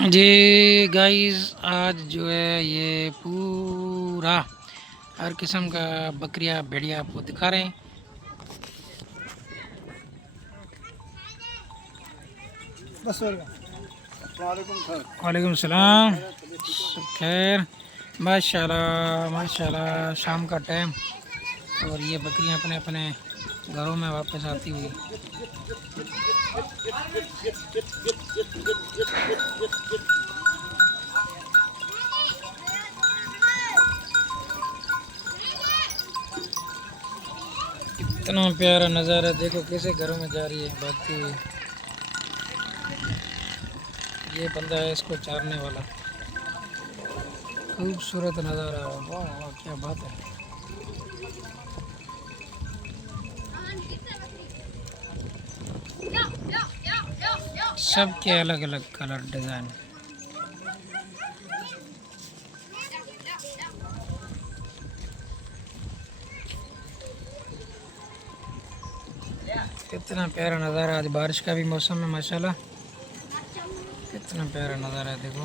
जी guys, आज जो है ये पूरा हर किस्म का बकरियां भेड़िया आपको दिखा रहे हैं। वालेकुम सलाम। सब खैर, माशाल्लाह माशाल्लाह। शाम का टाइम और ये बकरियां अपने अपने घरों में वापस आती हुई। इतना प्यारा नज़ारा देखो, कैसे घरों में जा रही है भागती हुई। ये बंदा है इसको चारने वाला। खूबसूरत नज़ारा, वाह वाह क्या बात है। सबके अलग अलग कलर डिज़ाइन। कितना प्यारा नज़ारा, आज बारिश का भी मौसम है माशाल्लाह। कितना प्यारा नज़ारा है देखो।